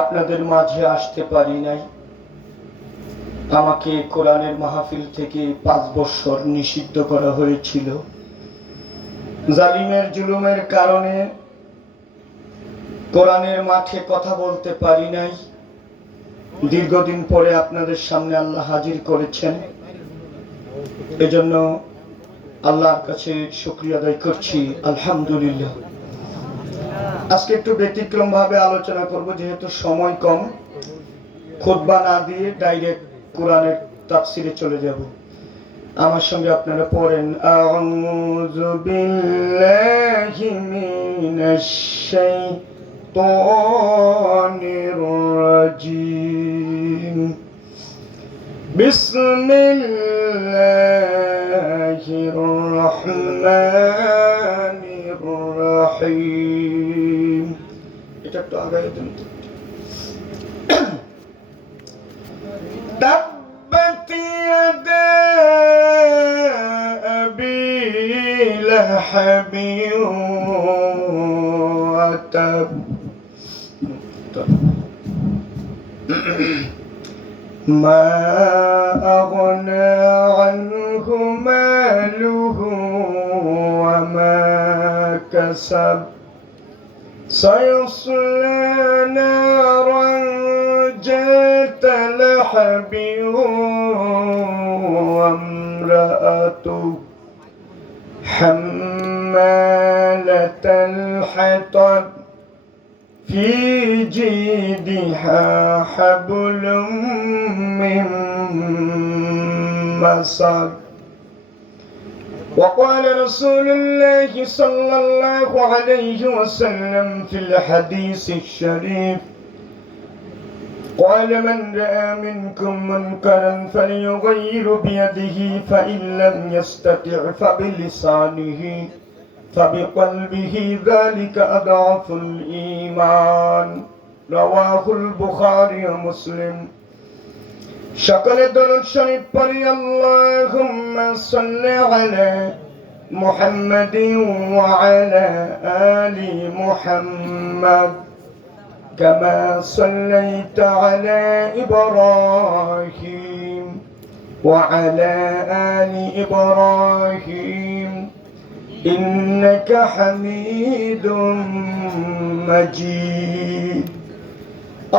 আপনাদের মাঝে আসতে পারি নাই। আমাকে কোরআনের মাহফিল থেকে 5 বছর নিষিদ্ধ করা হয়েছিল। জালিমের জুলুমের কারণে কোরআনের মাঠে কথা বলতে পারি নাই। দীর্ঘদিন পরে আপনাদের সামনে আল্লাহ হাজির করেছেন, এজন্য আল্লাহর কাছে শুকরিয়া আদায় করছি, আলহামদুলিল্লাহ। আজকে একটু ব্যতিক্রম ভাবে আলোচনা করব, যেহেতু সময় কম। খুতবা না দিয়ে ডাইরেক্ট কোরআনের তাফসিরে চলে যাব। আমার সঙ্গে আপনারা পড়েন, আউযু বিল্লাহি মিনাশ শাইতানির রাজিম, বিসমিল্লাহির রহমানির রহিম। এটা একটু আগায় দেন। تبت يدا أبي لهب وتب ما أغنى عنه ماله وما كسب سيصلى نارا ذات لهب وامرأته حمالة الحطب في جيدها حبل من مسد. وقال رسول الله صلى الله عليه وسلم في الحديث الشريف: قال من رأى منكم منكرا فليغير بيده فإن لم يستطع فبلسانه فبقلبه ذلك أضعف الإيمان. رواه البخاري ومسلم. সকলে দরুদ শরীফ পড়ি। আল্লাহুম্মা সাল্লি আলা মুহাম্মাদিন ওয়া আলা আলি মুহাম্মাদ কামা সাল্লাইতা আলা ইব্রাহিম ওয়া আলা আলি ইব্রাহিম ইন্নাকা হামিদুম মাজিদ।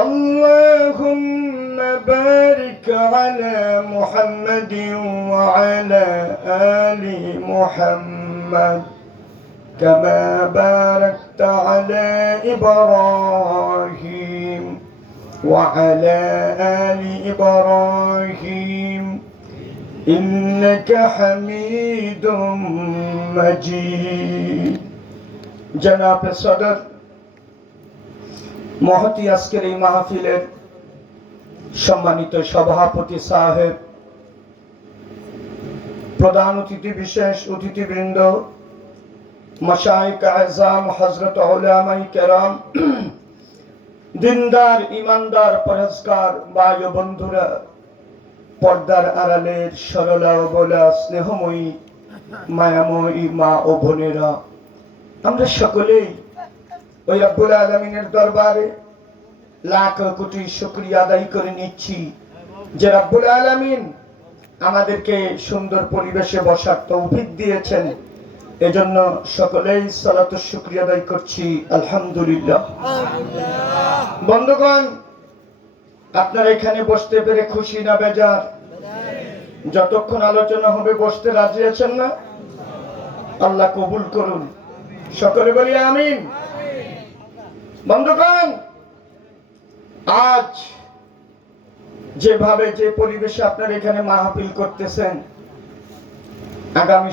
اللهم بارك على محمد وعلى آل محمد كما باركت على إبراهيم وعلى آل إبراهيم إنك حميد مجيد. جناب صدر মহতি আজকের এই মাহফিলের সম্মানিত সভাপতি সাহেব, প্রধান অতিথি, বিশেষ অতিথিবৃন্দ, মাশায়েখ আযম, হযরত উলামায়ে কেরাম, দিনদার, ইমানদার, পরহেজগার ভাই ও বন্ধুরা, পর্দার আড়ালের সরলা ও বলা স্নেহময়ী মায়াময়ী মা ও বোনেরা, আমরা সকলেই ওই রব্বুল আলামিনের দরবারে লাখ কোটি শুকরিয়া আদায় করে নিচ্ছি যে রব্বুল আলামিন আমাদেরকে সুন্দর পরিবেশে বসার তৌফিক দিয়েছেন। এজন্য সকলেই সালাত ও শুকরিয়া আদায় করছি, আলহামদুলিল্লাহ। বন্ধুগণ, আপনারা এখানে বসতে পেরে খুশি না বেজার? যতক্ষণ আলোচনা হবে বসতে রাজি আছেন না? আল্লাহ কবুল করুন, সকলে বলি আমিন। বন্ধুগণ, আজ যেভাবে যে পরিবেশে আপনারা এখানে মাহফিল করতেছেন, আগামী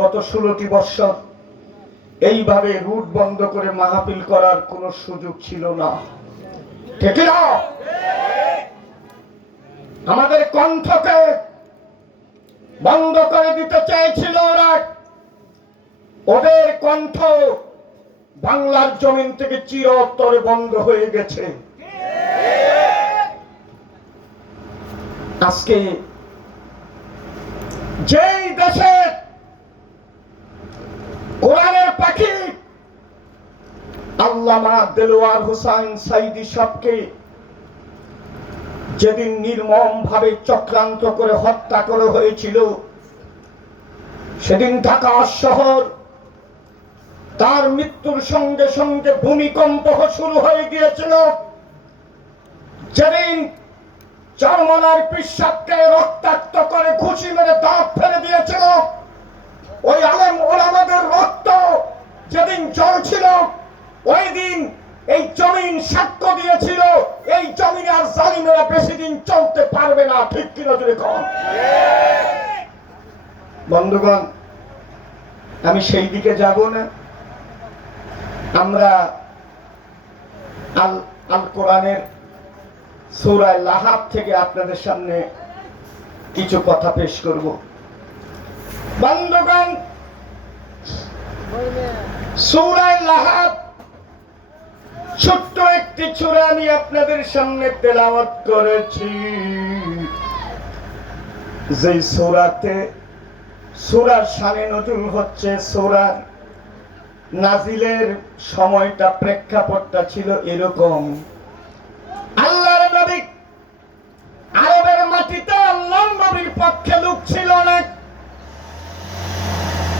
গত 16টি বছর এইভাবে রুট বন্ধ করে মাহফিল করার কোনো সুযোগ ছিল না, ঠিক না? আমাদের কণ্ঠকে বন্ধ করে দিতে চাইছিল ওরা। ওদের কণ্ঠ বাংলার জমিন থেকে চিরতরে বন্ধ হয়ে গেছে। আজকে যেই দেশে কোরআনের পাখি আল্লাহ আল্লামা দেলোয়ার হোসাইন সাইদি সাহেবকে যেদিন নির্মম ভাবে চক্রান্ত করে হত্যা করা হয়েছিল, সেদিন ঢাকা শহর তার মৃত্যুর সঙ্গে সঙ্গে ভূমিকম্প শুরু হয়ে গিয়েছিল। যেদিন চরমনার পিসাবকে রক্তাক্ত করে ঘুষি মেরে দাঁত ফেলে দিয়েছিল, ওই আলেম ওলামাদের রক্ত যেদিন জ্বলছিল, ওই দিন এই জমিন সাক্ষ্য দিয়েছিল এই জমিনে আর জালিমেরা বেশি দিন চলতে পারবে না। ঠিক কিনা জোরে কন। বন্ধুগণ, আমি সেই দিকে যাব না। আমরা আল কোরআনের সূরা লাহাব থেকে আপনাদের সামনে কিছু কথা পেশ করব। বন্ধুগণ, সূরা লাহাব ছোট্ট একটি সূরা আমি আপনাদের সামনে তেলাওয়াত করেছি। যে সূরাতে সূরার শানে নজুল হচ্ছে, সূরার নাজিলের সময়টা প্রেক্ষাপটটা ছিল এরকম। আল্লাহর নবী আরবের মাটিতে আল্লাহর নবীর পক্ষে লোক ছিল না।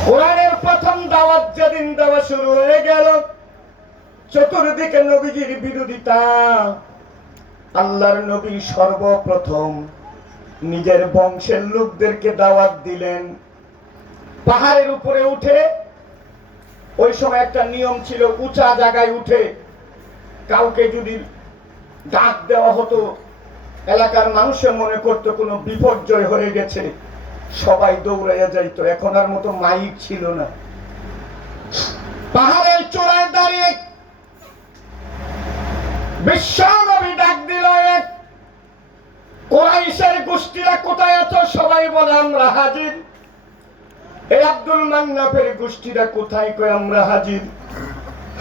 কোরআনের প্রথম দাওয়াত যেদিন দেওয়া শুরু হয়ে গেল, চতুর্দিকে নবীজির বিরোধিতা। আল্লাহর নবী সর্বপ্রথম নিজের বংশের লোকদেরকে দাওয়াত দিলেন। পাহাড়ের উপরে উঠে, ওই সময় একটা নিয়ম ছিল, উঁচা জায়গায় উঠে কাউকে যদি ডাক দেওয়া হতো, এলাকার মানুষের মনে করতো কোনো বিপর্যয় হয়ে গেছে, সবাই দৌড়াইয়া যাইতো। এখন আর মতো মাইক ছিল না। পাহাড়ের চূড়ায় দাঁড়িয়ে বিশ্বনবী ডাক দিল, কুরাইশের গোষ্ঠীরা কোথায় আছো? সবাই বলে আমরা হাজির। এই আব্দুল মান্নাফের গোষ্ঠীরা কোথায়? কয় আমরা হাজির।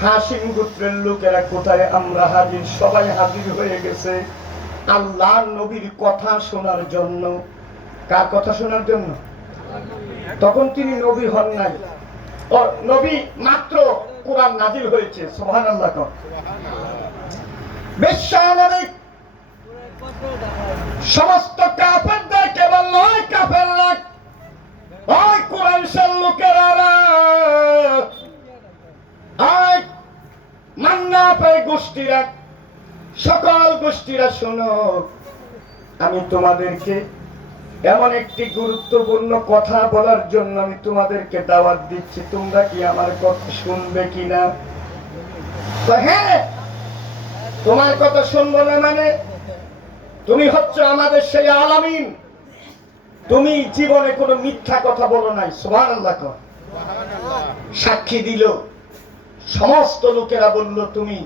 হাসিম গোত্রের লোকেরা কোথায়? আমরা হাজির। সবাই হাজির হয়ে গেছে আল্লাহর নবীর কথা শোনার জন্য। কার কথা শোনার জন্য? তখন তিনি নবী হন নাই, নবী মাত্র, কোরআন নাজিল হয়েছে। সুবহানাল্লাহ। বিশ্বনবী সমস্ত কাফেরদেরকে বলল, ওই কাফেররা, ওই কুরাইশের লোকেরা, ওই মান্নাফের গোষ্ঠীরা, সকল গোষ্ঠীরা শোনো, আমি তোমাদেরকে এমন একটি গুরুত্বপূর্ণ কথা বলার জন্য আমি তোমাদেরকে দাওয়াত দিচ্ছি। তোমরা কি আমার কথা শুনবে কিনা? হ্যাঁ, তোমার কথা শুনবো না মানে? তুমি হচ্ছে আমাদের সেই আলামিন, তুমি জীবনে কোনো মিথ্যা কথা বলো নাই। সুবহানাল্লাহ। সাক্ষী দিল, সমস্ত লোকেরা বলল তুমি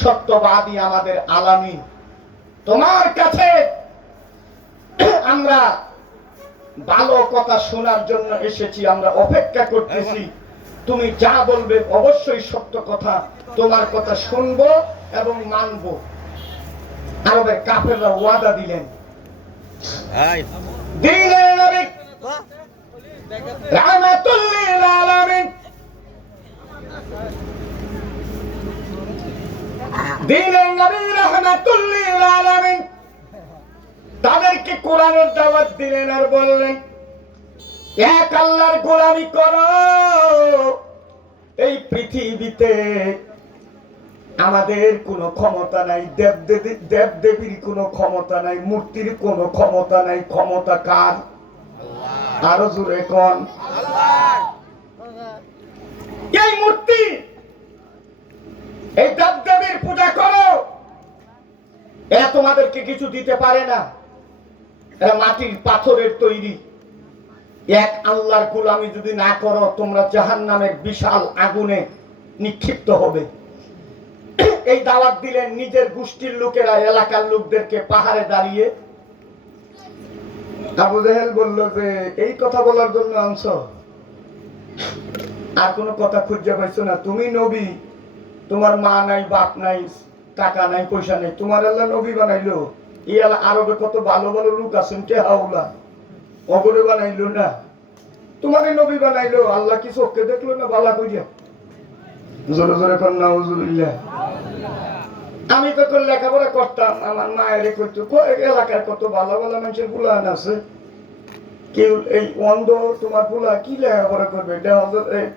সত্যবাদী, আমাদের আলামিন। তোমার কাছে আমরা ভালো কথা শোনার জন্য এসেছি, আমরা অপেক্ষা করতেছি। তুমি যা বলবে অবশ্যই সত্য কথা, তোমার কথা শুনবো এবং মানবো। আরবের কাফেররা ওয়াদা দিলেন। দ্বীনের নবী রাহমাতুল লিল আলামিন, দ্বীনের নবী রাহমাতুল লিল আলামিন তাদেরকে কোরআনের দাওয়াত দিলেন আর বললেন, এক আল্লাহর গোলামি করো। এই পৃথিবীতে আমাদের কোনো ক্ষমতা নাই, দেব দেবীর কোনো ক্ষমতা নাই, মূর্তির কোনো ক্ষমতা নাই। ক্ষমতা কার? আরো জোরে কোন? এই মূর্তি, এই দেব দেবীর পূজা করো, এরা তোমাদেরকে কিছু দিতে পারে না। এরা মাটির পাথরের তৈরি। এক আল্লাহর গোলামি যদি না করো, তোমরা জাহান্নামের বিশাল আগুনে নিক্ষিপ্ত হবে। এই দাওয়াত দিলেন নিজের গোষ্ঠীর লোকেরা, এলাকার লোকদেরকে পাহাড়ে দাঁড়িয়ে। আবু জাহেল বলল যে এই কথা বলার জন্য আনছো? আর কোনো কথা খুঁজে পাইছো না? তুমি নবী, তোমার মা নাই, বাপ নাই, টাকা নাই, পয়সা নেই, তোমার আল্লাহ নবী বানাইলো। এই আরবে কত ভালো ভালো লোক আছেন, কে হাওলা অগরে বানাইলো না? তোমারে নবী বানাইলো। আল্লাহ কি চোখকে দেখলো না? বালা কইয়া জোরে জোরে কর নাউজুবিল্লাহ। আমি তখন লেখাপড়া করতাম, আমার মায়ের কইতো এলাকার কত ভালো ভালো মানুষের পুলান আছে, কেউ এই অন্ধ তোমার পুলা কি লেখাপড়া করবে,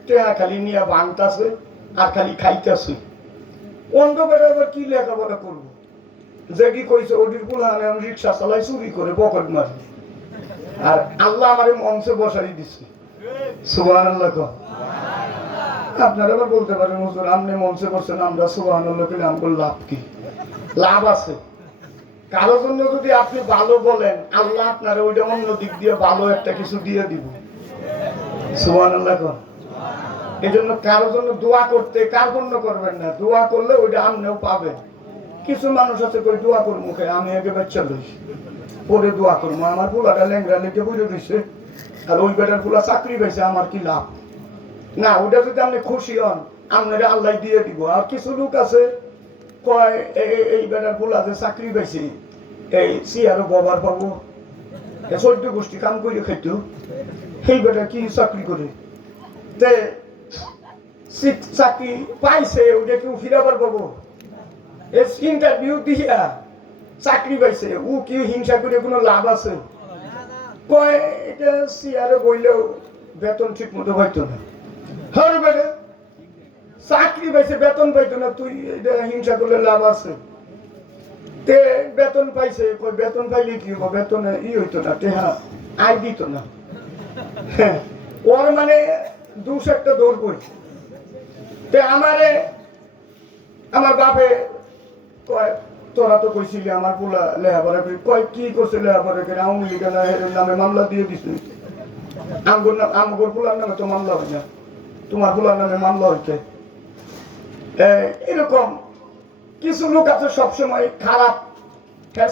টেহা খালি নিয়ে ভাঙতাছে আর খালি খাইতেছে, অন্ধ বেটা আবার কি লেখাপড়া করবো, যে কি কইছে ওটির পুলা আমি রিক্সা চালাই চুরি করে পকেট মারি, আর আল্লাহ আমার মঞ্চে বসাই দিচ্ছে। সুবহানাল্লাহ কও। আপনারা আবার বলতে পারেন হুজুর আপনি মঞ্চে বসছেন আমরা সুবহানাল্লাহ কইলে আমগো লাভ কি? লাভ আছে। কারো জন্য যদি আপনি ভালো বলেন আল্লাহ আপনার ওইটা অন্য দিক দিয়ে ভালো একটা কিছু দিয়ে দিব। সুবহানাল্লাহ কও। এজন্য কারো জন্য দোয়া করতে কার্পণ্য করবেন না, দোয়া করলে ওইটা আপনিও পাবেন। কিছু মানুষ আছে কই দোয়া করব মুখে, আমি আগে বাচ্চা লই পরে দোয়া করবো, আমার পোলাটা ল্যাংড়া লেগে বলে দিছে আর ওই বেটার পোলা চাকরি পাইছে, আমার কি লাভ? না, ওটা যদি আপনি খুশি হন আপনারা আল্লাহ দিয়ে দিব। আর কিছু লোক আছে কয় এই বেটার পোলা যে চাকরি পাইছে এই সিয়ারও বাবার পাবো, 14 গোষ্ঠী কাম করে খাইতো, সেই বেটা কি চাকরি করে তে চাকরি পাইছে ওটা কেউ ফিরাবার পাবো? ইন্টারভিউ দিয়া চাকরি পাইছে, ও কি হিংসা করে কোনো লাভ আছে? কয় এটা সিয়ারে বইলেও বেতন ঠিক মতো পাইতো না। হর বেটা চাকরি পাইছে বেতন পাইতো না, তুই এটা হিংসা করলে লাভ আছে? তে বেতন পাইছে, কই বেতন পাইলে কি হবো, বেতন ই হইতো না, টেহা আয় দিত না। ওর মানে দুশ একটা দৌড় করছে। তে আমারে আমার বাপে কয় তোরা তো কইছিলি আমার পোলা লেখাপড়া করি, কয় কি করছে লেখাপড়া করে, আওয়ামী লীগের নামে মামলা দিয়ে দিছে, আমগোর পোলার নামে তো মামলা হয় না, তোমার পোলার নামে মামলা হইতে। এরকম কিছু লোক আছে সবসময় খারাপ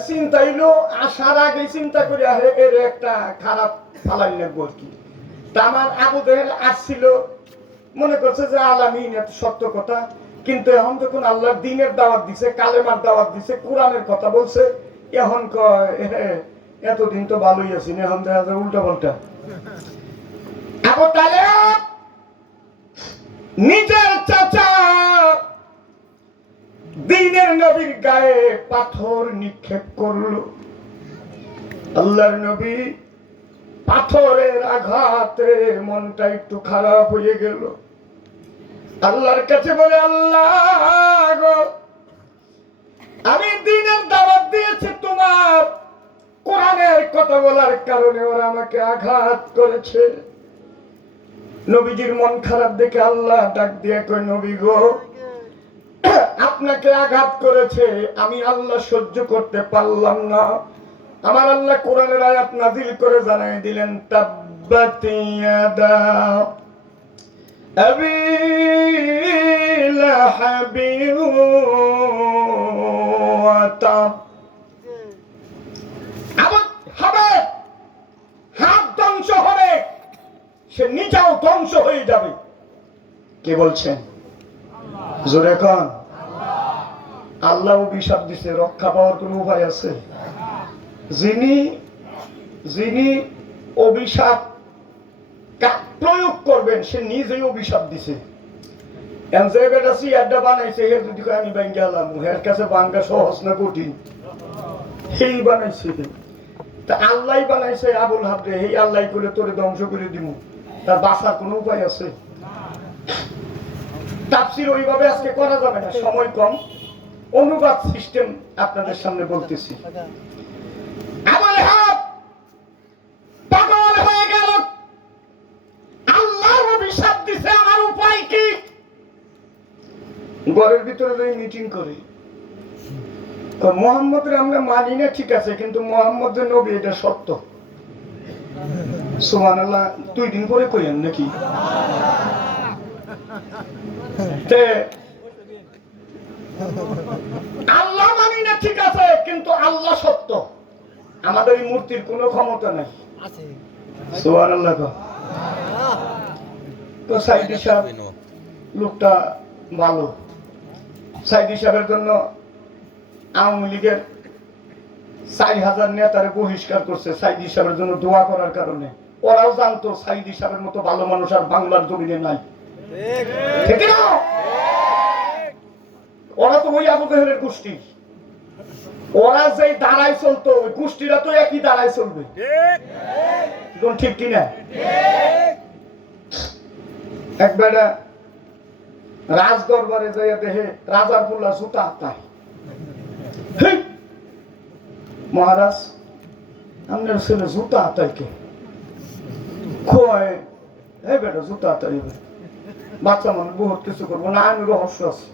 চিন্তা হইলো, আসার আগে চিন্তা করে এর একটা খারাপ ফালাই লাগবো আর কি। তা আমার আবু জেহেল আসছিল, মনে করছে যে আলামিন এত সত্য কথা, কিন্তু এখন যখন আল্লাহর দ্বীনের দাওয়াত দিছে, কালেমার দাওয়াত দিছে, কোরআনের কথা বলছে, এখন কয় এতদিন তো ভালোই আছি, এখন দেখা যায় উল্টা পাল্টা। আবু তালেব নিজের চাচা দ্বীনের নবীর গায়ে পাথর নিক্ষেপ করলো। আল্লাহর নবী পাথরের আঘাতে মনটা একটু খারাপ হয়ে গেল, আল্লাহর কাছে বলে আল্লাহ গো, আমি দ্বীনের দাওয়াত দিয়েছি, তোমার কোরআনের কথা বলার কারণে ওরা আমাকে আঘাত করেছে। নবীজির মন খারাপ দেখে আল্লাহ ডাক দিয়ে কয় নবী গো, আপনাকে আঘাত করেছে, আমি আল্লাহ সহ্য করতে পারলাম না। আমার আল্লাহ কোরআনের আয়াত নাযিল করে জানাই দিলেন তাব্বাত ইয়াদা আবি লাহাবি ওয়া তাব, হবে হাত ধ্বংস হবে, সে নিজেও ধ্বংস হয়ে যাবে। কে বলছেন? জোরে কোন? আল্লাহ অভিশাপ দিছে, রক্ষা পাওয়ার কোন উপায় আছে? যিনি অভিশাপ প্রয়োগ করবেন সে নিজেই অভিশাপ দিছে। বানাইছে যদি আমি ব্যাংকে আলাম, এর কাছে বাঙ্গা সহজ না কঠিন, সেই বানাইছে। তা আল্লাহ বানাইছে আবুল হাবরে, এই আল্লাহ করে তোরে ধ্বংস করে দিব, তার বাঁচার কোন উপায় আছে? তাফসীর ওইভাবে আজকে করা যাবে না, সময় কম, অনুবাদ সিস্টেম আপনাদের সামনে বলতেছি। আবুল হাব পাগল হয়ে গেল, আল্লাহ অভিশাপ দিছে, আমার উপায় কি? ঘরের ভিতরে যাই মিটিং করে, মুহাম্মদের আমরা মানি না ঠিক আছে, কিন্তু মুহাম্মদের নবী এটা সত্য। সুবহানাল্লাহ 2 দিন পরে কইেন নাকি? আল্লাহ মানি না ঠিক আছে, কিন্তু আল্লাহ সত্য, আমাদের এই মূর্তির কোনো ক্ষমতা নাই। সুবহানাল্লাহ। তো সাইদি সাহেব লোকটা ভালো, সাইদি সাহেবের জন্য আওয়ামী লীগের 4000 নেতারে বহিষ্কার করছে সাইদি সাহেবের জন্য দোয়া করার কারণে। ওরাও জানতো সাইদি সাহেবের মতো ভালো মানুষ আর বাংলার জমিনে নাই, ঠিক না? ওরা তো ওই আবু জাহেলের গোষ্ঠী, ওরা যে দাঁড়ায় চলতো ওই গোষ্ঠীরা তো একই দাঁড়ায় চলবে, ঠিক কিনা? একবার রাজ দরবারে যাইয়া দেখে রাজার পোলা জুতা আতায়। মহারাজ আপনার ছেলে জুতা আতায় কে? কয় এই বেটা জুতা আতাই বাচ্চা মানুষ বহুত কিছু করবো না, আমি রহস্য আছে,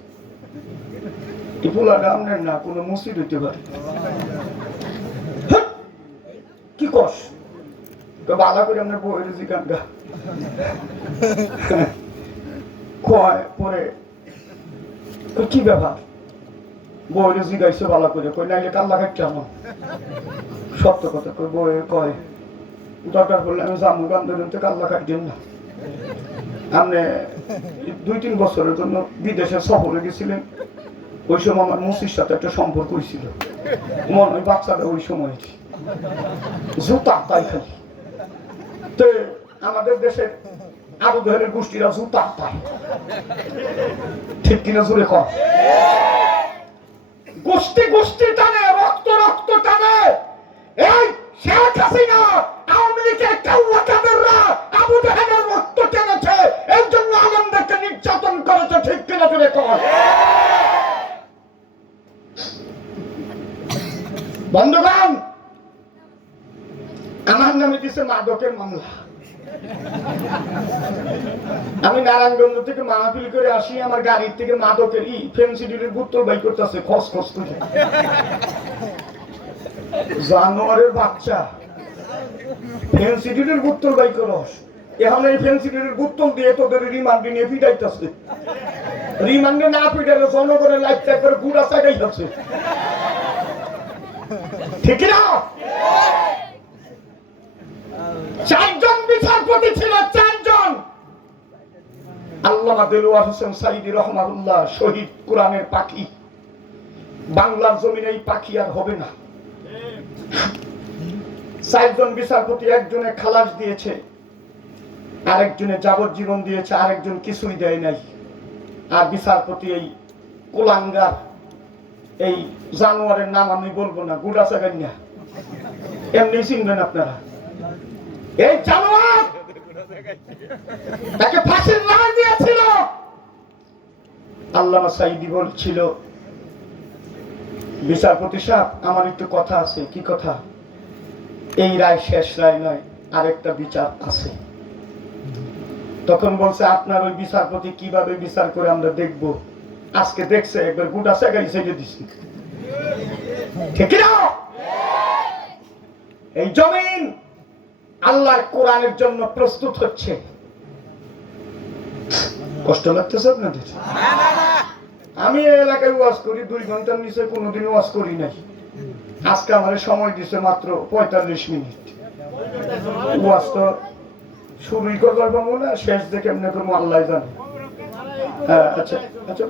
এই পোলাটা আপনার না কোনো মসজিদ হইতে পারে। কি কস? বাধা করে আপনার বইয়ের জিগান গা কয় পরে কি ব্যাপার? বইরে জিগাইছে ভালো করে, কই নাইলে কাল্লা খাইতে আমার সত্য কথা কই। বইয়ে কয় দরকার পড়লে আমি জামু গান ধরেন তো কাল্লা খাইতেন না। আপনি 2-3 বছরের জন্য বিদেশে সফরে গেছিলেন, ওই সময় আমার মুসির সাথে একটা সম্পর্ক হয়েছিল, মনে হয় বাচ্চাটা ওই সময় জুতা তাই খালি। তো আমাদের দেশের আবু জাহেলের গোষ্ঠীরা জুতা পায়, ঠিক কিনা জোরে কর? গোষ্ঠী গোষ্ঠী টানে, রক্ত রক্ত টানে। এই শেখ হাসিনা আওয়ামী লীগের কাউয়া কাদেররা আবু জাহেলের রক্ত টেনেছে, এই জন্য আলমদেরকে নির্যাতন করেছে, ঠিক কিনা জোরে কর? বন্ধুগণ, আমার নামে দিছে মাদকের মামলা। আমি নারায়ণগঞ্জ থেকে মাহফিল করে আসি, আমার গাড়ির থেকে মাদকের ফেন্সিডিলের বোতল বাই করতেছে খস খস করে। জানোয়ারের বাচ্চা, ফেন্সিডিলের বোতল বাই করস, এখন এই ফেন্সিডিলের বোতল দিয়ে তোদের রিমান্ডে নিয়ে পিটাইতেছে। রিমান্ডে না পিটাইলে জনগণের লাইফ করে গুড়া চাইটাই যাচ্ছে, ঠিক না? 4 জন বিচারপতি ছিল, 4 জন। আল্লামা দেলোয়ার হোসেন সাইদি রহমাতুল্লাহ, শহীদ, কোরআনের পাখি। বাংলার জমিনে এই পাখি আর হবে না। 4 জন বিচারপতি, একজনে খালাস দিয়েছে, আরেকজনে যাবজ্জীবন দিয়েছে, আরেকজন কিছুই দেয় নাই। আর বিচারপতি এই কুলাঙ্গার, এই জানোয়ারের নাম আমি বলবো না, গুড়া চাগাইয়া, এমনি চিনবেন আপনারা। এই জানোয়ার তাকে ফাঁসির রায় দিয়েছিল। আল্লামা সাইদি বলছিল, বিচারপতি সাহেব আমার একটু কথা আছে। কি কথা? এই রায় শেষ রায় নয়, আরেকটা বিচার আছে। তখন বলছে, আপনার ওই বিচারপতি কিভাবে বিচার করে আমরা দেখব? আজকে দেখছে, একবার গুটা সেগাই ছেড়ে দিছি, ঠিক না? এই জমিন আল্লাহর কোরআনের জন্য প্রস্তুত হচ্ছে। কষ্ট লাগতেছে আপনাদের? আমি এই এলাকায় ওয়াজ করি, 2 ঘন্টার নিচে কোনোদিন ওয়াজ করি নাই। আজকে আমার সময় দিছে মাত্র 45 মিনিট। ওয়াজ তো শুরুই করবার পাবো না, শেষ দেখে এমনি করবো আল্লাহ জানে। হ্যাঁ, আচ্ছা আচ্ছা,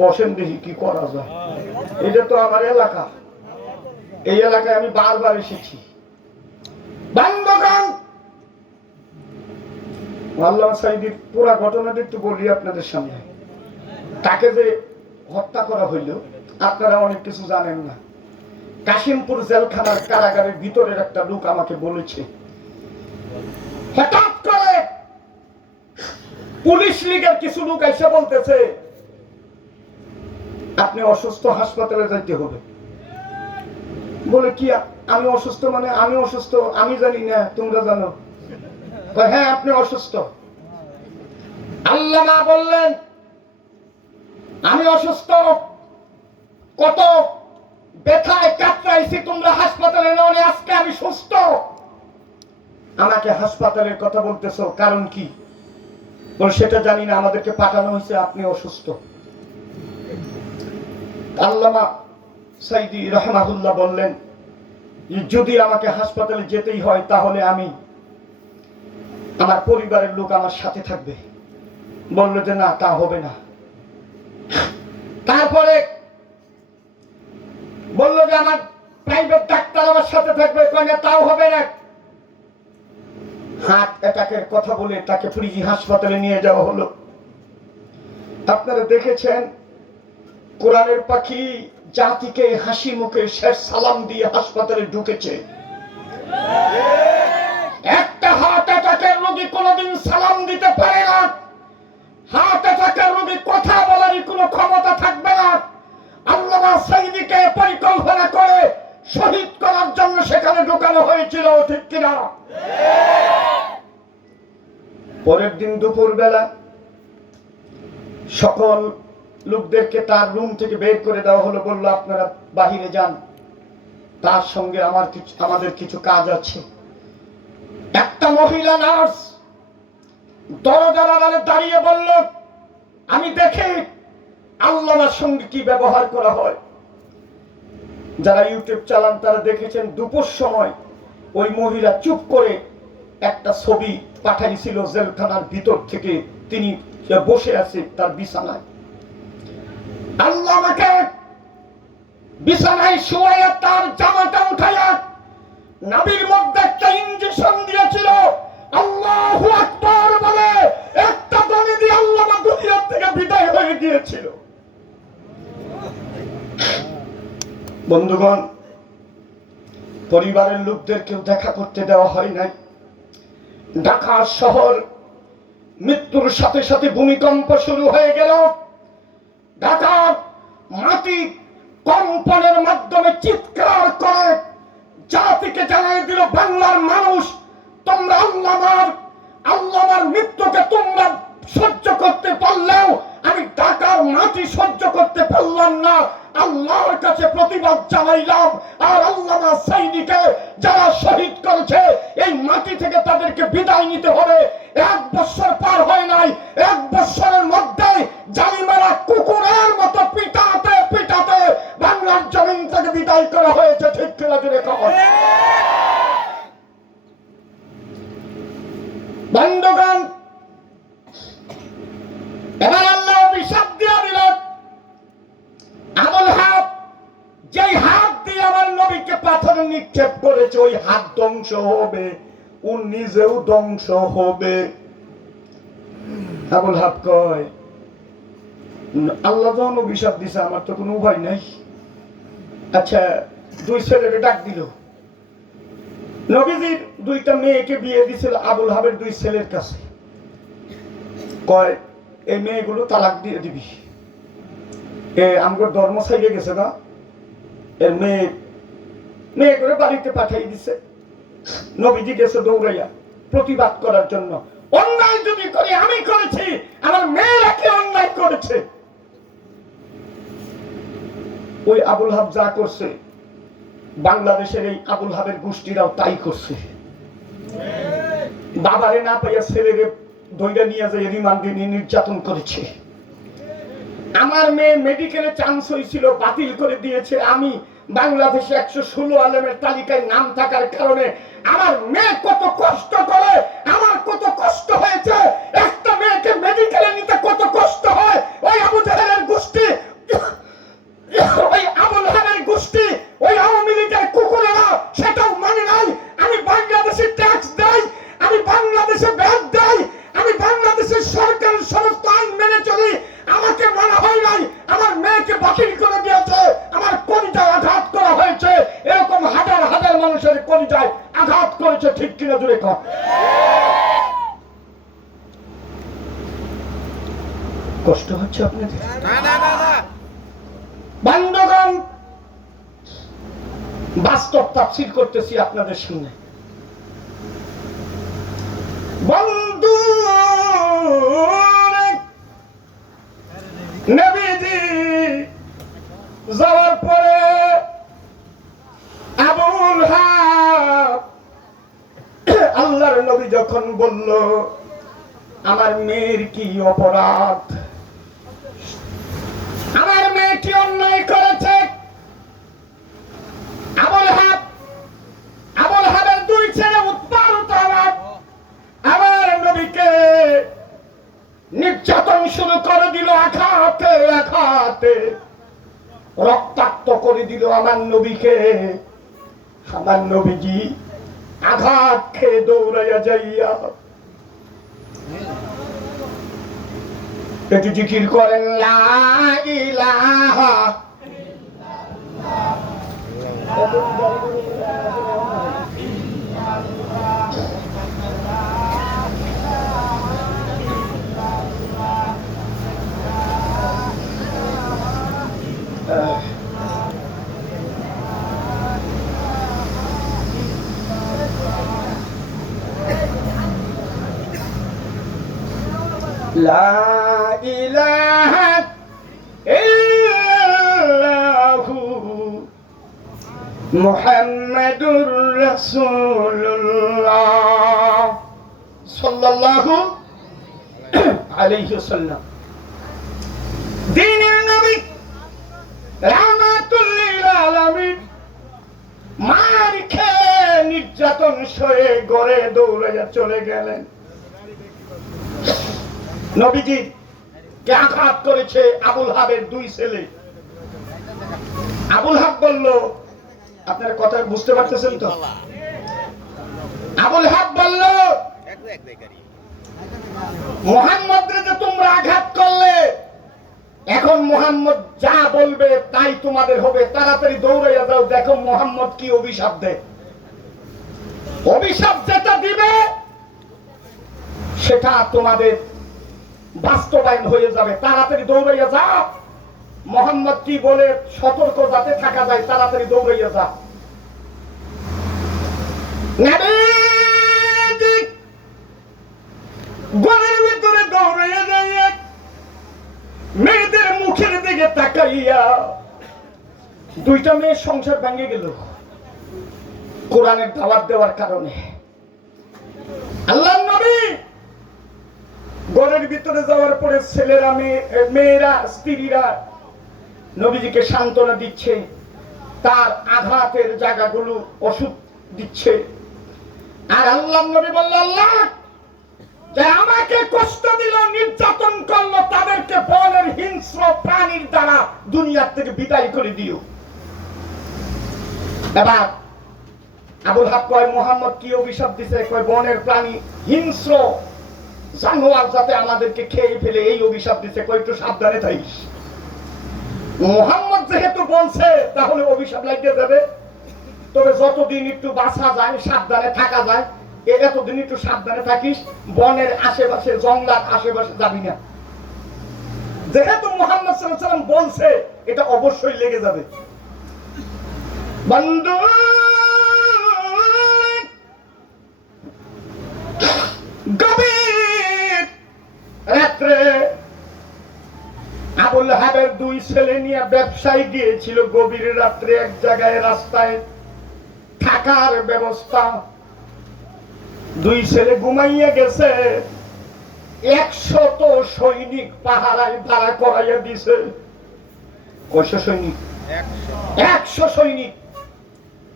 বসেন দেখি কি করা যায়। এটা তো আমার এলাকা, এই এলাকায় আমি বারবার এসেছি। আল্লামা সাইদির পুরা ঘটনাটা একটু বলি আপনাদের সামনে। তাকে যে হত্যা করা হইল, আপনারা অনেক কিছু জানেন না। কাশিমপুর জেলখানার কারাগারের ভিতরের একটা লোক আমাকে বলেছে, হঠাৎ করে পুলিশ লীগের কিছু লোক এসে বলতেছে, আপনি অসুস্থ, হাসপাতালে যাইতে হবে। বলে কি আমি অসুস্থ? মানে আমি অসুস্থ? আমি জানি না, তোমরা জানো? হ্যাঁ, আপনি অসুস্থ। আল্লামা বললেন, আমি অসুস্থ, কত ব্যথায় কাতরাইছি, তোমরা হাসপাতালে নাও, আজকে আমি সুস্থ। আমাকে হাসপাতালের কথা বলতেছো, কারণ কি? বল সেটা জানি না, আমাদেরকে পাঠানো হয়েছে, আপনি অসুস্থ। আল্লামা সাইদি রহমাতুল্লাহ বললেন, যদি আমাকে হাসপাতালে যেতেই হয় তাহলে আমি, আমার পরিবারের লোক আমার সাথে থাকবে। বললো যে না, তা হবে না। তারপরে বললো যে আমার প্রাইভেট ডাক্তার আমার সাথে থাকবে। কয় না, তাও হবে না। হার্ট অ্যাটাকের কথা বলে তাকে ফ্রিজি হাসপাতালে নিয়ে যাওয়া হলো। আপনারা দেখেছেন কোরআনের পাখি জাতিকে হাসি মুখে শেষ সালাম দিয়ে হাসপাতালে ঢুকেছে। একটা হার্ট অ্যাটাকের রোগী কোনোদিন সালাম দিতে পারে না। হার্ট অ্যাটাকের রোগী কথা বলারই কোনো ক্ষমতা থাকবে না। আল্লামা সাঈদীকে পরিকল্পনা করে শহীদ করার জন্য সেখানে ঢোকানো হয়েছিল, ঠিক কিনা? পরের দিন দুপুর বেলা সকল লোকদেরকে তার রুম থেকে বের করে দেওয়া হলো, বললো আপনারা বাহিরে যান, তার সঙ্গে আমাদের কিছু কাজ আছে। একটা মহিলা নার্স দরজার আড়ালে দাঁড়িয়ে বলল, আমি দেখি আল্লামার সঙ্গে কি ব্যবহার করা হয়। যারা ইউটিউব চালান তারা দেখেছেন দুপুর সময় ওই মহিলা চুপ করে একটা ছবি পাঠাইছিল জেলখানার ভিতর থেকে, তিনি বসে আছে তার বিছানায়। আল্লামাকে বিছানায় শুয়াইয়া তার জামাটা উঠাইয়া নাভির মধ্যে একটা ইনজেকশন দিয়েছিল। আল্লাহু আকবার বলে একটা ধ্বনি দিয়ে আল্লামা দুনিয়া থেকে বিদায় হয়ে গিয়েছিল। বন্ধুগণ, পরিবারের লোকদের কেউ দেখা করতে দেওয়া হয় নাই। ঢাকা শহর মৃত্যুর সাথে সাথে ভূমিকম্প শুরু হয়ে গেল। ঢাকার মাটি কম্পনের মাধ্যমে চিৎকার করে জাতিকে জানিয়ে দিল, বাংলার মানুষ তোমরা আল্লামার মৃত্যুকে তোমরা সহ্য করতে পারলেও আমি ঢাকার মাটি সহ্য করতে পারলাম না। আল্লাহর কাছে প্রতিবাদ জানাইলাম। আর আল্লামা সাঈদীকে যারা শহীদ করেছে এই মাটি থেকে তাদেরকে বিদায় নিতে হবে। 1 বছর পার হয় নাই, 1 বছরের মধ্যে জালিমেরা কুকুরের মতো পিটাতে পিটাতে বাংলার জমিন থেকে বিদায় করা হয়েছে, ঠিক কিনা জোরে কখন? বন্ধুগণ, এবার আল্লাহ অভিশাপ দিয়ে দিল, আবুল হাব যেই হাত দিয়ে আমার নবীকে পাথরে নিক্ষেপ করেছে ওই হাত ধ্বংস হবে, ও নিজেও ধ্বংস হবে। আবুল হাব কয়, আল্লাহ যখন অভিশাপ দিছে আমার তো কোনো উপায় নাই। আচ্ছা, 2 ছেলেকে ডাক দিল। নবীজির 2টা মেয়েকে বিয়ে দিছিল আবুল হাবের 2 ছেলের কাছে। কয় এই মেয়েগুলো তালাক দিয়ে দিবি, আমার ধর্ম ছাইড়ে গেছে না। এর মেয়ে করে বাড়িতে পাঠিয়ে দিছে। নবীজি গেছে দৌড়াইয়া প্রতিবাদ করার জন্য। অন্যায় যদি করি আমি করেছি, আমার মেয়েরা কি অন্যায় করেছে? ওই আবুল হাব যা করছে বাংলাদেশের এই আবুল হাবের গোষ্ঠীরাও তাই করছে। বাবারে না পাইয়া ছেলেরে ধইরা নিয়ে যায় রিমান্ডে নিয়ে নির্যাতন করেছে। আমার মেয়ে মেডিকেলে চান্স হয়েছিল, বাতিল করে দিয়েছে। আমি বাংলাদেশে 116 আলেমের তালিকায় নাম থাকার কারণে আমার মেয়ে কত কষ্ট করে, আমার কত কষ্ট হয়েছে। একটা মেয়েকে মেডিকেলে নিতে কত কষ্ট হয়। ওই আবু জাহেলের গোষ্ঠী, ওই আবুল হাবের গোষ্ঠী, ওই আওয়ামী লীগের কুকুরেরা সেটাও মানে নাই। আমি বাংলাদেশে ট্যাক্স দেই, আমি বাংলাদেশে ভ্যাট দেই, আমি বাংলাদেশের সরকারের সমস্ত আইন মেনে চলি, আমাকে মানা হয় নাই। আমার মেয়েকে বাতিল করে দিয়েছে, আমার কলিজায় আঘাত করা হয়েছে। এরকম হাজার হাজার মানুষের কলিজায় আঘাত করেছে, ঠিক কিনা জুড়ে কর। কষ্ট হচ্ছে আপনাদের? বন্ধুগণ, বাস্তব তাফসীর করতেছি আপনাদের সামনে। বন্ধু, নবীজি যাওয়ার পরে আবুল হাব আল্লাহর নবী যখন বলল আমার মেয়ের কি অপরাধ, আমার মেয়ে কি অন্যায় করেছে, আবুল হাবের 2 ছেলে উত্পাদিত আমার নবীকে নির্যাতন শুরু করে দিল। আঘাতে আঘাতে রক্তাক্ত করে দিল আমার নবীকে। আমার নবীজি আঘাত খেয়ে দৌড়াইয়া যাইয়া একটু জিকির করেন লা ইলাহা লা ইলাহা ইল্লাল্লাহু মুহাম্মাদুর রাসূলুল্লাহ সাল্লাল্লাহু আলাইহি ওয়াসাল্লাম। দ্বীনের নবী রাহমাতুল লিল আলামিন মার খেয়ে নির্যাতন সয়ে ঘরে দৌড়ে চলে গেলেন। নবীজি কে আঘাত করেছে আবুল হাবের দুই ছেলে। আবুল হাব বলল, আপনার কথা বুঝতে পারতেছেন তো? আবুল হাব বলল, মুহাম্মদকে যে তোমরা আঘাত করলে, এখন মুহাম্মদ যা বলবে তাই তোমাদের হবে, তাড়াতাড়ি দৌড়াইয়া যাও, দেখো মুহাম্মদ কি অভিশাপ দেয়। অভিশাপ যেটা দিবে সেটা তোমাদের বাস্তবায়ন হয়ে যাবে, তাড়াতাড়ি দৌড়াইয়া যাও। মুহাম্মদ কি বলে সতর্ক যাতে থাকা যায়, তাড়াতাড়ি দৌড়াইয়া যাও। ঘরের ভিতরে দৌড়াইয়া যাইয়া মেয়েদের মুখের দিকে তাকাইয়া দুইটা মেয়ের সংসার ভেঙে গেল কোরআনের দাওয়াত দেওয়ার কারণে। আল্লাহর নবী ঘরের ভিতরে যাওয়ার পরে ছেলেরা মেয়েরা স্ত্রীরা নবীজিকে সান্ত্বনা দিচ্ছে, তার আঘাতের জায়গাগুলো ওষুধ দিচ্ছে। আর আল্লাহর নবী বলল, আল্লাহ যে আমাকে কষ্ট দিল, নির্যাতন করলো, তাদেরকে বনের হিংস্র প্রাণীর দ্বারা দুনিয়ার থেকে বিদায় করে দিও। এবার আবুল হাব কয়, মুহাম্মদ কি অভিশাপ দিছে? কয় বনের প্রাণী হিংস্র জানোয়ার যাতে আমাদেরকে খেয়ে ফেলে, এই অভিশাপ দিছে। কয় একটু সাবধানে থাকিস। মুহাম্মদ যেহেতু বলছে তাহলে অভিশাপ লাগিয়ে যাবে, তবে যতদিন একটু বাঁচা যায়, সাবধানে থাকা যায়, এতদিন একটু সাবধানে থাকিস, বনের আশেপাশে জঙ্গলার আশেপাশে যাবি না। যেহেতু মুহাম্মদ সাল্লাল্লাহু আলাইহি ওয়াসাল্লাম বলছে, এটা অবশ্যই লেগে যাবে। বন্ধু গভীর রাত্রে আবুল হাবের দুই ছেলে নিয়ে ব্যবসায় গিয়েছিল। গভীর রাত্রে এক জায়গায় রাস্তায় থাকার ব্যবস্থা, দুই ছেলে ঘুমাইয়া গেছে। 100 সৈনিক পাহারায় দাঁড়া করাইয়া দিছে। কয়শো সৈনিক? 100 সৈনিক,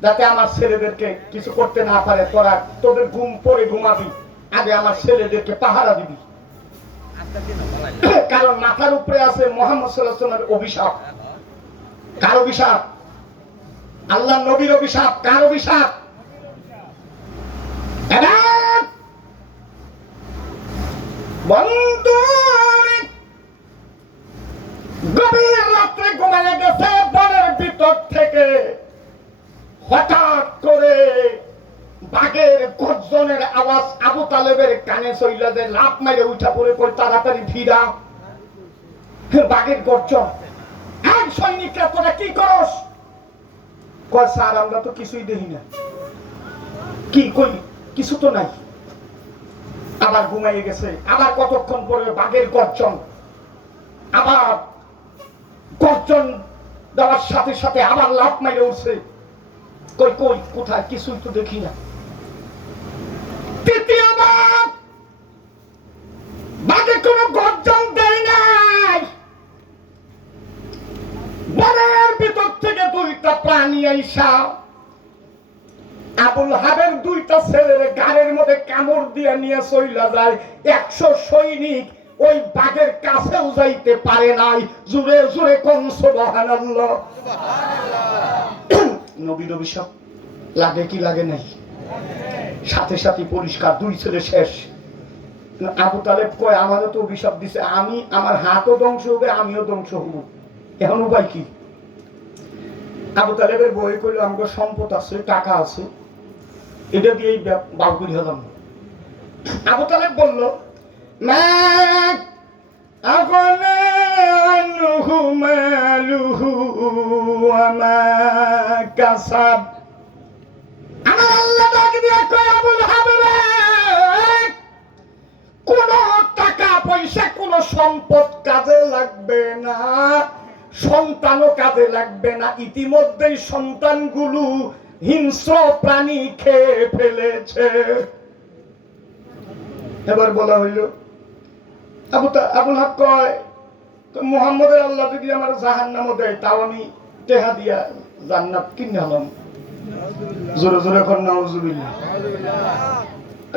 যাতে আমার ছেলেদেরকে কিছু করতে না পারে। তোরা তোদের ঘুম পরে ঘুমাবি, আগে আমার ছেলেদেরকে পাহারা দিবি। কারণ মাথার উপরে আছে মুহাম্মদ সাল্লাল্লাহু আলাইহি ওয়াসাল্লামের অভিশাপ। কার অভিশাপ? আল্লাহর নবীর অভিশাপ। কার অভিশাপ? বন্ধু গভীর রাত্রে ঘুমাইয়া গেছে, বনের ভিতর থেকে হঠাৎ করে বাঘের গর্জনের আওয়াজ আবু তালেবের কানে চইলা যে লাফ মাইরে উঠা পড়ে পড়ে তাড়াতাড়ি ভিড়া। বাঘের গর্জন। এক সৈনিকরা, তোরা কি করস? কয় স্যার আমরা তো কিছুই দেখি না। কি কই? কিছু তো নাই। আবার ঘুমাইয়ে গেছে। আবার কতক্ষণ পরে বাঘের গর্জন, আবার গর্জন দেওয়ার সাথে সাথে আবার লাফ মাইরে উঠছে। কই কই কোথায়? কিছুই তো দেখি না। তৃতীয়বার বাঘে কোনো গর্জন দেয় নাই। বনের ভিতর থেকে দুইটা প্রাণী আইসা আবুল হাবের দুইটা ছেলের গাড়ির মধ্যে কামড় দিয়ে নিয়ে চইলা যায়। 100 সৈনিক ওই বাঘের কাছেও যাইতে পারে নাই। জোরে জোরে কোন সুবহানাল্লাহ। নবীর অভিশাপ লাগে কি লাগে নাই? সাথে সাথে পরিষ্কার, দুই ছেলে শেষ। আবু তালেব কয় আমারও তো অভিশাপ দিছে, আমি আমার হাতও ধ্বংস হবে, আমিও ধ্বংস হব, এখন উপায় কি? আবু তালেবের বই কইল আমাকে সম্পদ আছে, টাকা আছে, এটা দিয়েই বাউ করে হলাম। আবু তালেব বলল মা আগনা আনহু মালুহু ওয়া মা কাসাব। আমার আল্লাহ ডাক দিয়া কয় আবুল হাবরে, কোন টাকা পয়সা কোন সম্পদ কাজে লাগবে না, সন্তানও কাজে লাগবে না, ইতিমধ্যেই সন্তানগুলো হিংস্র প্রাণী খেয়ে ফেলেছে। এবার বলা হইল আবুল হাব কয় মুহাম্মদের আল্লাহ যদি আমার জাহান্নামও দেয় তাও আমি টেহা দিয়া জান্নাত কিনে হলাম। জোরে জোরে কর নাউজুবিল্লাহ।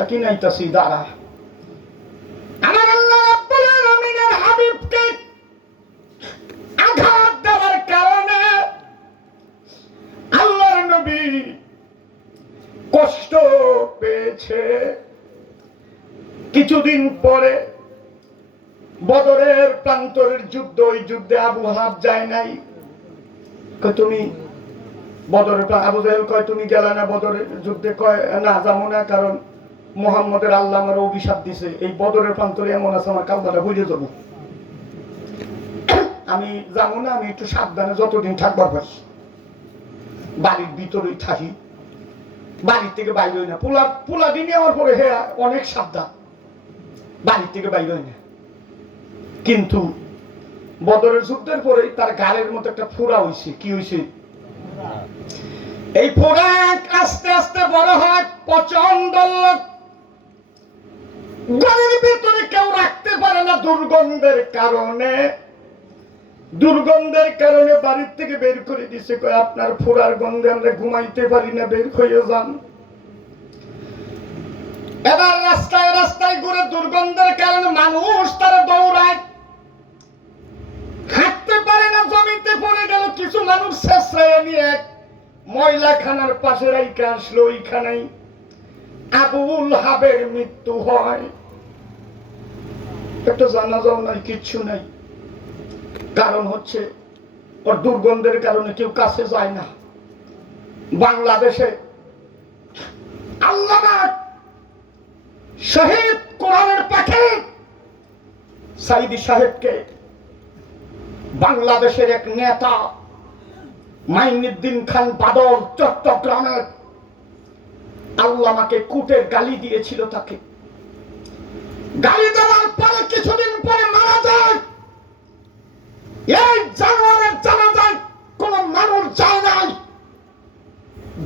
কিনাইতাছি দাঁড়া। আমার আল্লাহ রাব্বুল আলামিনের হাবিবকে আঘাত দেওয়ার কারণে আল্লাহর নবী কষ্ট পেয়েছে। কিছুদিন পরে বদরের প্রান্তরের যুদ্ধ, ওই যুদ্ধে আবু হাব যায় নাই। কয় তুমি বদরের, আবু জাহেল কয় তুমি গেলা না বদরের যুদ্ধে? কয় না যাবো না, কারণ মুহাম্মদের আল্লাহ আমার অভিশাপ দিছে, এই বদরের প্রান্তরে এমন আছে আমার কালবাটা বুঝে যাবো, আমি যাবো না, আমি একটু সাবধানে যতদিন থাকবার পারি বাড়ির ভিতরেই থাকি, বাড়ির থেকে বাইরে হই না। পোলা দিনে আমার পরে হে অনেক সাবধান, বাড়ির থেকে বাইরে হই না। কিন্তু বদরের যুদ্ধের পরে তার গালের মতো একটা ফোড়া হইছে। কি হইছে? এই ফোড়া আস্তে আস্তে বড় হয়, প্রচন্ড গালের ভিতরে কেউ রাখতে পারে না দুর্গন্ধের কারণে। দুর্গন্ধের কারণে বাড়ির থেকে বের করে দিছে, কয় আপনার ফোড়ার গন্ধে আমরা ঘুমাইতে পারি না, বের হয়ে যান। এবার রাস্তায় রাস্তায় ঘুরে দুর্গন্ধের কারণে মানুষ তারা দৌড়ায়, হাঁটতে পারে না, জমিতে পড়ে গেল। কিছু মানুষ শেষরায় নিয়ে ময়লাখানার পাশে রাইখে আসলো, ওইখানেই আবুল হাবের মৃত্যু হয়। একটা জানাজাও নাই, কিচ্ছু নাই। কারণ হচ্ছে ওর দুর্গন্ধের কারণে কেউ কাছে যায় না। বাংলাদেশে আল্লামা শহীদ কোরআনের পাখি সাইদি সাহেবকে বাংলাদেশের এক নেতা মাইনুদ্দিন খান বাদল চট্টগ্রামের আল্লামাকে কুটের গালি দিয়েছিল। তাকে গালি দেওয়ার পরে কিছুদিন পরে মারা যায়। এই জানোয়ারের জানাজায় কোন মানুষ যায় নাই।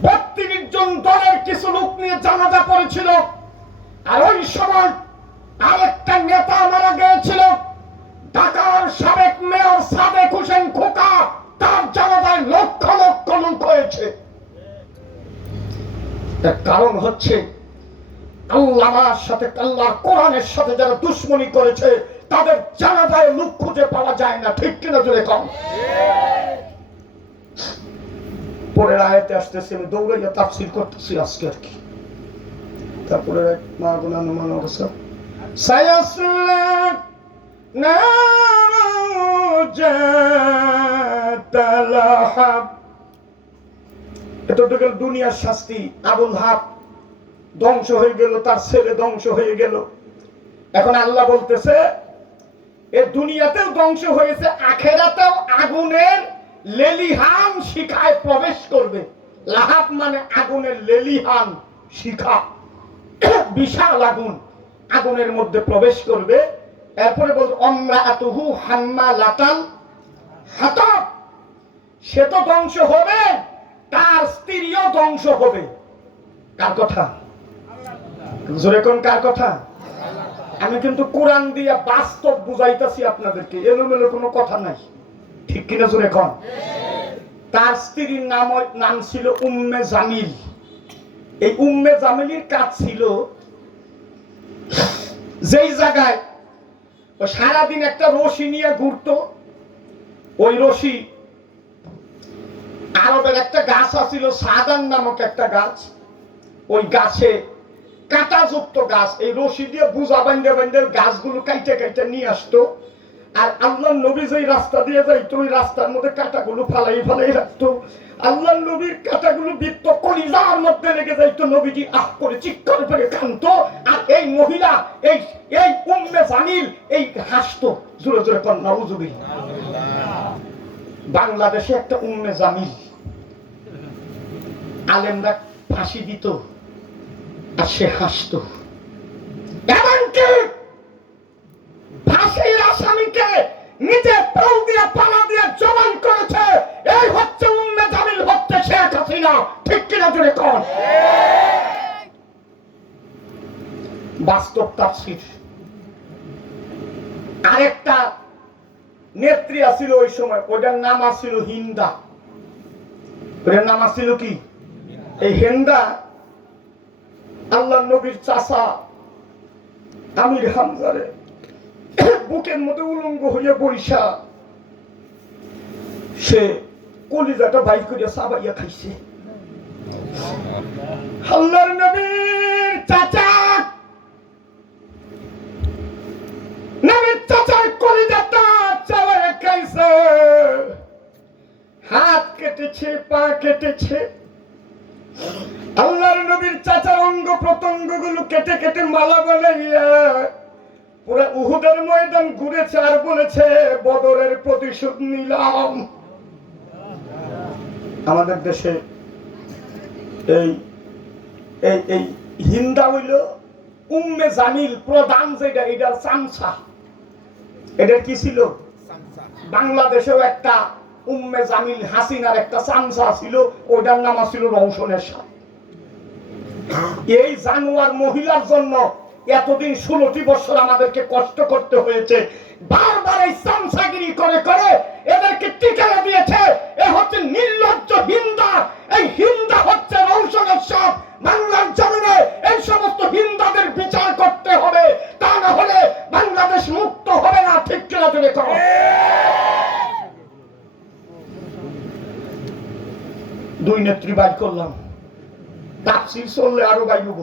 32 জন দলের কিছু লোক নিয়ে জানাজা পড়েছিল। আর ওই সময় আরেকটা নেতা মারা গিয়েছিল, ঢাকার সাবেক মেয়র সাদেক হোসেন খোকা, তার জানাজায় লক্ষ লক্ষ লোক হয়েছে। এর কারণ হচ্ছে আল্লাহর সাথে, আল্লাহর কোরআনের সাথে যারা দুশ্মনী করেছে তাদের জানাজায় লোক খুঁজে পাওয়া যায় না। ঠিক কিনা জোরে কম? পরের আয়াতে আসতেছে, আমি দৌড়াইয়া তাফসীর করতেছি আজকে আর কি। তারপরে মা গুনা নুমান অবস্থা সায়াসলা নাজাতালাহাব। এতটুকু দুনিয়ার শাস্তি। আবুল হাব ধ্বংস হয়ে গেল, তার ছেলে ধ্বংস হয়ে গেল। এখন আল্লাহ বলতেছে এ দুনিয়াতেও ধ্বংস হয়েছে, আখেরাতেও আগুনের লেলিহান শিখায় প্রবেশ করবে। লাহাব মানে আগুনের লেলিহান শিখা, বিশাল আগুন, আগুনের মধ্যে প্রবেশ করবে। এরপরে বল অমরাতুহু হাম্মালাতাল হাতাব, সে তো ধ্বংস হবে, তার স্ত্রীও ধ্বংস হবে। কার কথা? জোরে কোন কার কথা? আমি কিন্তু কোরআন দিয়া বাস্তব বুঝাইতাছি আপনাদেরকে, এলোমেলো কোনো কথা নাই। ঠিক কিনা জোরে কোন? তার স্ত্রীর নাম ছিল উম্মে জামিল। এই উম্মে জামিলের কাজ ছিল যেই জায়গায় ও সারাদিন একটা রশি নিয়ে ঘুরতো, ওই রশি আরবের একটা গাছ আছিল সাদান নামক একটা গাছ, ওই গাছে কাঁটাযুক্ত গাছ, এই রশি দিয়ে বুঝা বান্ধে বান্ধে গাছগুলো কাইটে কাইটে নিয়ে আসতো। আর আল্লাহ নবী যেই রাস্তা দিয়ে যাইতো ওই রাস্তার মধ্যে কাঁটাগুলো ফালাই ফালাই রাখতো। আল্লাহ নবীর কাঁটাগুলো বৃত্ত কলিজার মধ্যে লেগে যাইতো, নবীজি আহ করে চিৎকার করে কাঁদতো। আর এই মহিলা এই এই উম্মে জামিল এই হাসতো জোরে জোরে কোন নাউজুবিল্লাহ। বাংলাদেশে একটা উম্মে জামিল, আলেমরা ফাঁসি দিত আর সে হাসতো। এমনকি ফাঁসির আসামিকে নিজে পাও দিয়ে পালা দিয়ে জবান করেছে। এই হচ্ছে উম্মে জামিল, হচ্ছে শেখ হাসিনা। ঠিক কিনা জোরে কোন? বাস্তব তাফসীর। আরেকটা নেত্রী আছিল ওই সময়, ওটার নাম আছিল হিন্দা। ওটার নাম আছিল কি? এই হিন্দা আল্লাহ নবীর চাচা আমির হামজারে বুকের মধ্যে উলঙ্গ হইয়া বৈশা সে কলিজাটা বাইর করিয়া চাবাইয়া খাইছে। আল্লাহর নবীর চাচা নবীর চাচার কলিজাটা চাবাইয়া খাইছে। হাত কেটেছে, পা কেটেছে। আল্লাহর নবীর চাচার অঙ্গ প্রত্যঙ্গ গুলো কেটে কেটে মালা বানাইয়া পুরো উহুদের ময়দান ঘুরেছে আর বলেছে বদরের প্রতিশোধ নিলাম। আমাদের দেশে এই এই এই হিন্দা হইল উম্মে জামিল প্রধান, যেটা এটা চামচা। এটা কি ছিল? বাংলাদেশেও একটা উম্মে জামিল হাসিনার একটা চামচা ছিল, ওটার নাম ছিল রওশনের সাথ। এই জানোয়ার মহিলার জন্য এতদিন 16টি বছর আমাদেরকে কষ্ট করতে হয়েছে। বারবার এই চামচাগিরি করে করে এদেরকে টিকায়া দিয়েছে। এ হচ্ছে নির্লজ্জ হিন্দা। এই হিন্দা হচ্ছে রওশনের সাথ। বাংলার জমিনে এই সমস্ত হিন্দাদের বিচার করতে হবে, তা না হলে বাংলাদেশ মুক্ত হবে না। ঠিক কিনা জোরে কর। দুই নেত্রী বাইর করলাম, তাফসীর চললে আরো বাইব।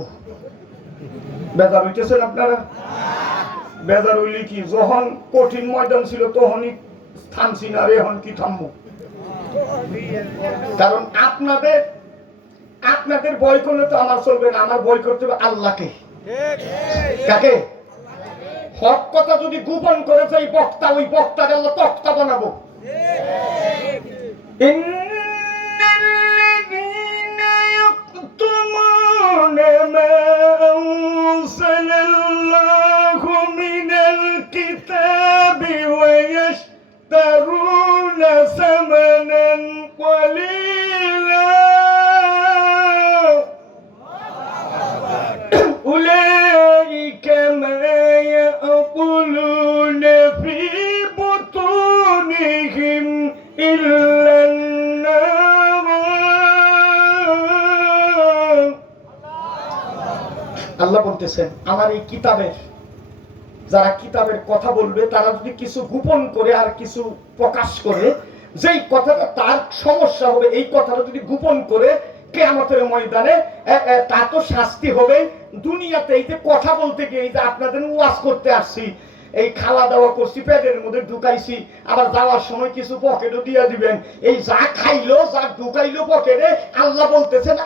বেজার হইতেছেন আপনারা? বেজার হইলে কি, যখন কঠিন ময়দান ছিল তখনই থামছি না, এখন কি থামবো? কারণ আপনাদের আপনাদের ভয় করলে তো আমার চলবে না। আমার ভয় করতে হবে আল্লাহকে। কাকে? হক কথা যদি গোপন করে যাই বক্তা, ওই বক্তার আল্লাহ তক্তা বানাবো। আল্লাহ বলতেছেন আমার এই কিতাবের যারা কিতাবের কথা বলবে তারা যদি কিছু গোপন করে আর কিছু প্রকাশ করে, যেই কথাটা তার সমস্যা হবে, এই কথাটা যদি গোপন করে কিয়ামতের ময়দানে তা তো শাস্তি হবে। দুনিয়াতে এই যে কথা বলতে গিয়ে এই যে আপনাদের ওয়াজ করতে আসছি, এই খাওয়া দাওয়া করছি, পেটের মধ্যে ঢুকাইছি, আবার যাওয়ার সময় কিছু পকেটও দিয়ে দিবেন। এই যা খাইলো যা ঢুকাইলো পকেটে, আল্লাহ বলতেছেন